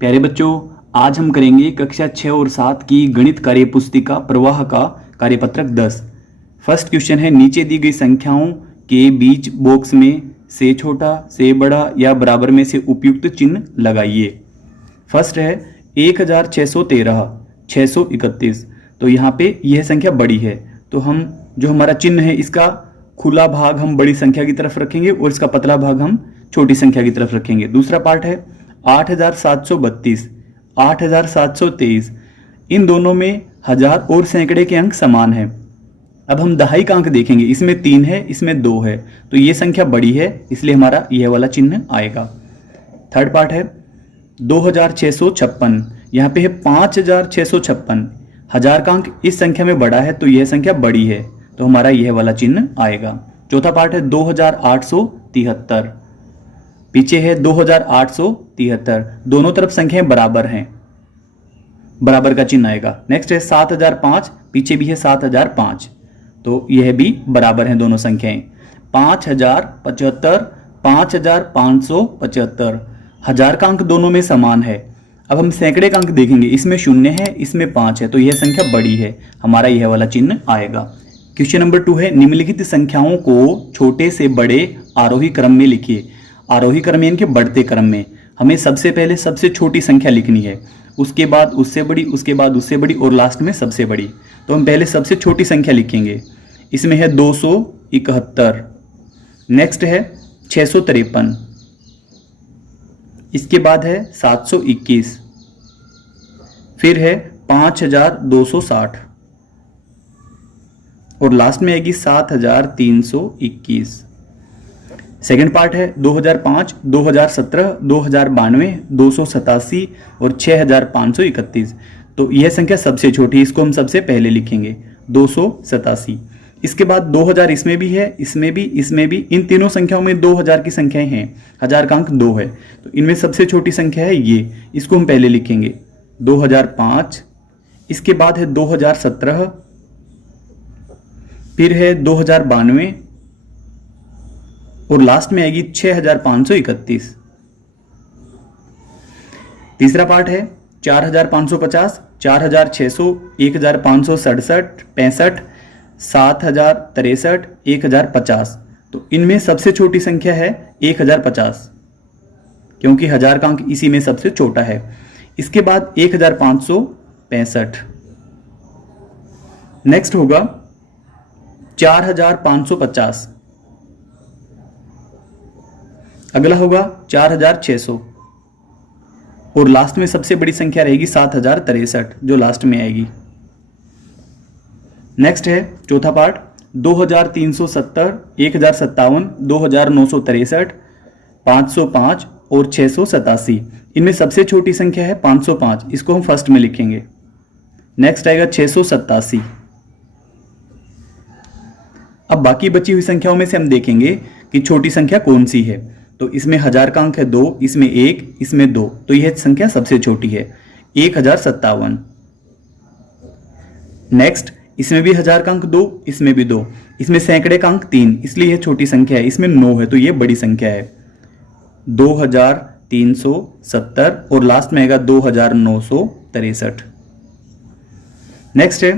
प्यारे बच्चों, आज हम करेंगे कक्षा 6 और 7 की गणित कार्य पुस्तिका प्रवाह का कार्यपत्रक 10। फर्स्ट क्वेश्चन है, नीचे दी गई संख्याओं के बीच बॉक्स में से छोटा, से बड़ा या बराबर में से उपयुक्त चिन्ह लगाइए। फर्स्ट है 1613, 631। तो यहाँ पे यह संख्या बड़ी है, तो हम जो हमारा चिन्ह है इसका खुला भाग हम बड़ी संख्या की तरफ रखेंगे और इसका पतला भाग हम छोटी संख्या की तरफ रखेंगे। दूसरा पार्ट है 8732, 8723। इन दोनों में हजार और सैकड़े के अंक समान है। अब हम दहाई का अंक देखेंगे, इसमें 3 है, इसमें 2 है, तो ये संख्या बड़ी है, इसलिए हमारा यह वाला चिन्ह आएगा। थर्ड पार्ट है 2656, यहाँ पे है 5656। हजार का अंक इस संख्या में बड़ा है, तो यह संख्या बड़ी है, तो हमारा यह वाला चिन्ह आएगा। चौथा पार्ट है 2873, पीछे है 2873। दोनों तरफ संख्याएं बराबर हैं, बराबर का चिन्ह आएगा। नेक्स्ट है 7005, पीछे भी है 7005, तो यह भी बराबर हैं दोनों संख्याएं। 5075, 5575। हजार का अंक दोनों में समान है। अब हम सैकड़े का अंक देखेंगे, इसमें 0 है, इसमें 5 है, तो यह संख्या बड़ी है, हमारा यह वाला चिन्ह आएगा। क्वेश्चन नंबर 2 है, निम्नलिखित संख्याओं को छोटे से बड़े आरोही क्रम में लिखिए। आरोही क्रम यानी कि बढ़ते क्रम में। हमें सबसे पहले सबसे छोटी संख्या लिखनी है, उसके बाद उससे बड़ी, उसके बाद उससे बड़ी और लास्ट में सबसे बड़ी। तो हम पहले सबसे छोटी संख्या लिखेंगे। इसमें है 271। नेक्स्ट है 653, इसके बाद है 721, फिर है 5260 और लास्ट में आएगी 7321। सेकेंड पार्ट है 2005, 2017, 2092, 287 और 6531। तो यह संख्या सबसे छोटी, इसको हम सबसे पहले लिखेंगे 287। इसके बाद 2000 इसमें भी है, इसमें भी, इसमें भी। इन तीनों संख्याओं में 2000 की संख्याएं हैं, हजार का अंक 2 है, तो इनमें सबसे छोटी संख्या है ये, इसको हम पहले लिखेंगे 2005। इसके बाद है 2017, फिर है 2092 और लास्ट में आएगी 6531। तीसरा पार्ट है 4550, 4600, 1567, 65, 7063, 1050। तो इनमें सबसे छोटी संख्या है 1050, क्योंकि हजार का अंक इसी में सबसे छोटा है। इसके बाद 1565। नेक्स्ट होगा 4550, अगला होगा 4600 और लास्ट में सबसे बड़ी संख्या रहेगी 7063, जो लास्ट में आएगी। नेक्स्ट है चौथा पार्ट 2370, 1057, 2963, 505 और 687। इनमें सबसे छोटी संख्या है 505, इसको हम फर्स्ट में लिखेंगे। नेक्स्ट आएगा 687। अब बाकी बची हुई संख्याओं में से हम देखेंगे कि छोटी संख्या कौन सी है। तो इसमें हजार का अंक है 2, इसमें 1, इसमें 2, तो यह संख्या सबसे छोटी है 1057। नेक्स्ट इसमें भी हजार का अंक 2, इसमें भी 2, इसमें सैकड़े का अंक 3, इसलिए यह छोटी संख्या है। इसमें 9 है, तो यह बड़ी संख्या है 2370 और लास्ट में आएगा 2963। नेक्स्ट है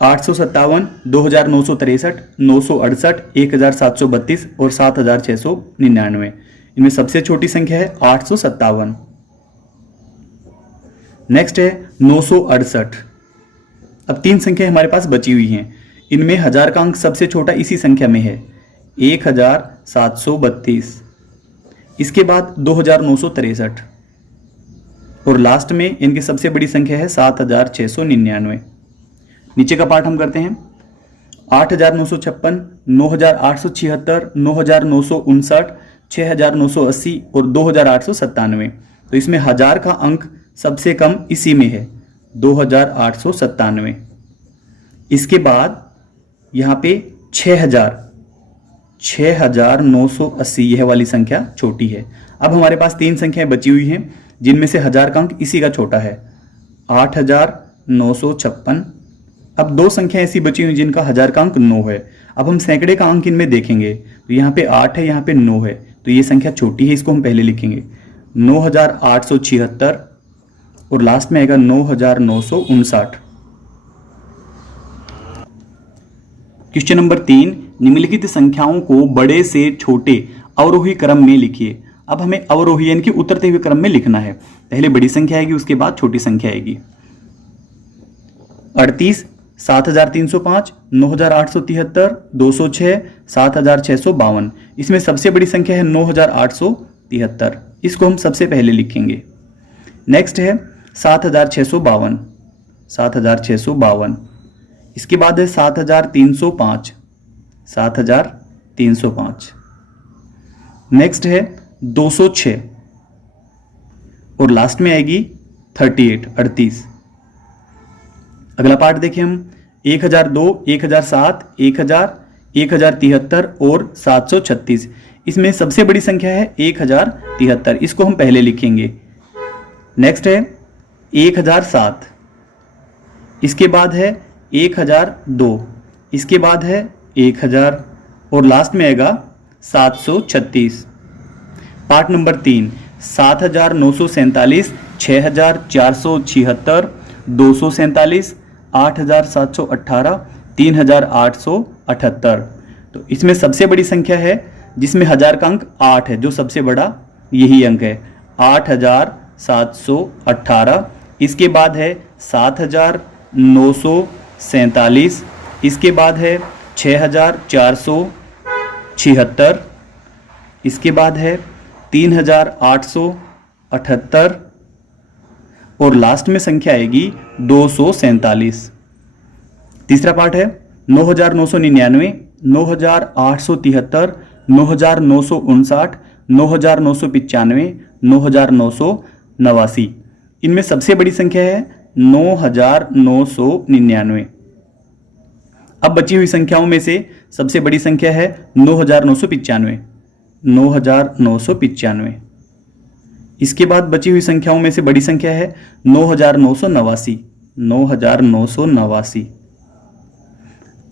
857, 2963, 968, 1732 और 7699। इनमें सबसे छोटी संख्या है 857। नेक्स्ट है 968। अब 3 संख्या हमारे पास बची हुई हैं, इनमें हजार का अंक सबसे छोटा इसी संख्या में है 1732। इसके बाद 2963 और लास्ट में इनकी सबसे बड़ी संख्या है 7699। नीचे का पार्ट हम करते हैं 8956, 9876, 9959, 6980 और 2897। तो इसमें हजार का अंक सबसे कम इसी में है 2897। इसके बाद यहाँ पे 6980, यह वाली संख्या छोटी है। अब हमारे पास 3 संख्याएं बची हुई हैं, जिनमें से हजार का अंक इसी का छोटा है 8956। अब 2 संख्या ऐसी बची हुई जिनका हजार का अंक 9 है। अब हम सैकड़े का अंक इनमें देखेंगे, तो यहाँ पे 8 है, यहाँ पे 9 है, तो ये संख्या छोटी है, इसको हम पहले लिखेंगे 9876। और लास्ट में आएगा 9,959। क्वेश्चन नंबर 3, निम्नलिखित संख्याओं को बड़े से छोटे अवरोही क्रम में लिखिए। अब हमें अवरोही यानी कि उतरते हुए क्रम में लिखना है। पहले बड़ी संख्या आएगी, उसके बाद छोटी संख्या आएगी। 38, 7,305, 9,873, 206, 7,652। इसमें सबसे बड़ी संख्या है 9,873, इसको हम सबसे पहले लिखेंगे। नेक्स्ट है 7,652, 7,652। इसके बाद है 7,305, 7,305। नेक्स्ट है 206 और लास्ट में आएगी 38, 38। अगला पार्ट देखें हम 1,002, 1,007, 1,000, 1,073 और 736। इसमें सबसे बड़ी संख्या है 1,073, इसको हम पहले लिखेंगे। नेक्स्ट है 1,007, इसके बाद है 1,002, इसके बाद है 1,000 और लास्ट में आएगा 736। Part number 3 7,947, 6,476, 247, 8,718, 3,878। तो इसमें सबसे बड़ी संख्या है जिसमें हजार का अंक 8 है, जो सबसे बड़ा यही अंक है 8,718। इसके बाद है 7,947, इसके बाद है 6,476, इसके बाद है 3,878 और लास्ट में संख्या आएगी 247। तीसरा पार्ट है 9,999, 9,873, 9,959, 9,995, 9,989। इनमें सबसे बड़ी संख्या है 9,999। अब बची हुई संख्याओं में से सबसे बड़ी संख्या है 9,995, 9,995। इसके बाद बची हुई संख्याओं में से बड़ी संख्या है 9,989, 9,989।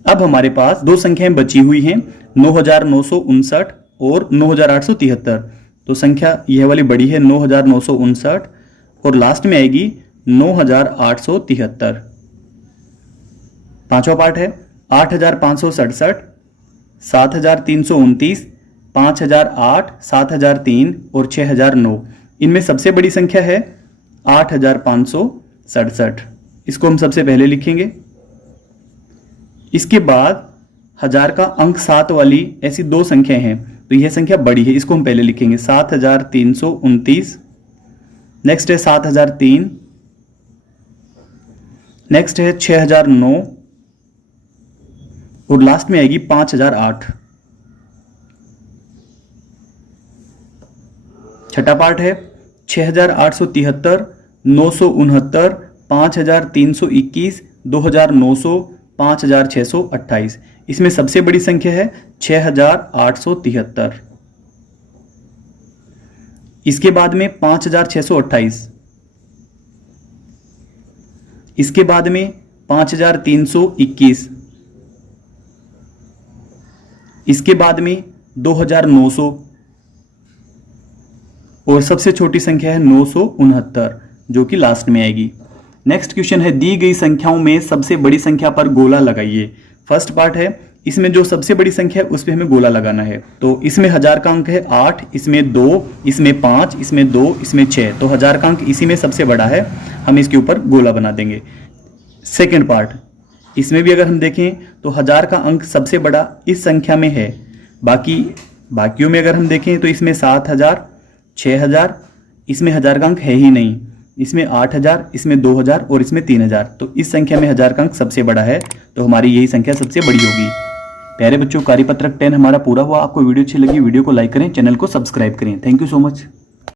अब हमारे पास दो संख्याएं बची हुई हैं 9,959 और 9,873। तो संख्या यह वाली बड़ी है 9,959 और लास्ट में आएगी 9,873। पांचवा पार्ट है 8,567, 7,329, 5,008, 7,003 और 6,009। इनमें सबसे बड़ी संख्या है 8,567, इसको हम सबसे पहले लिखेंगे। इसके बाद हजार का अंक 7 वाली ऐसी दो संख्याएं हैं, तो यह संख्या बड़ी है, इसको हम पहले लिखेंगे 7,329। नेक्स्ट है 7,003, नेक्स्ट है 6,009 और लास्ट में आएगी 5,008। छठा पार्ट है 6,873, 969, 5,321, 2,900, 5,628। इसमें सबसे बड़ी संख्या है 6,873। इसके बाद में 5,628, इसके बाद में 5,321, इसके बाद में 2,900 और सबसे छोटी संख्या है 969, जो कि लास्ट में आएगी। नेक्स्ट क्वेश्चन है दी गई संख्याओं में सबसे बड़ी संख्या पर गोला लगाइए। फर्स्ट पार्ट है, इसमें जो सबसे बड़ी संख्या है उस पर हमें गोला लगाना है। तो इसमें हजार का अंक है 8, इसमें 2, इसमें 5, इसमें 2, इसमें 6। तो हजार का अंक इसी में सबसे बड़ा है, हम इसके ऊपर गोला बना देंगे। सेकेंड पार्ट, इसमें भी अगर हम देखें तो हजार का अंक सबसे बड़ा इस संख्या में है। बाकियों में अगर हम देखें तो इसमें 7,000, 6,000, इसमें हजार का अंक है ही नहीं। इसमें 8,000, इसमें 2,000 और इसमें 3,000। तो इस संख्या में हजार का अंक सबसे बड़ा है, तो हमारी यही संख्या सबसे बड़ी होगी। प्यारे बच्चों, कार्यपत्रक 10 हमारा पूरा हुआ। आपको वीडियो अच्छी लगी, वीडियो को लाइक करें, चैनल को सब्सक्राइब करें। Thank you so much.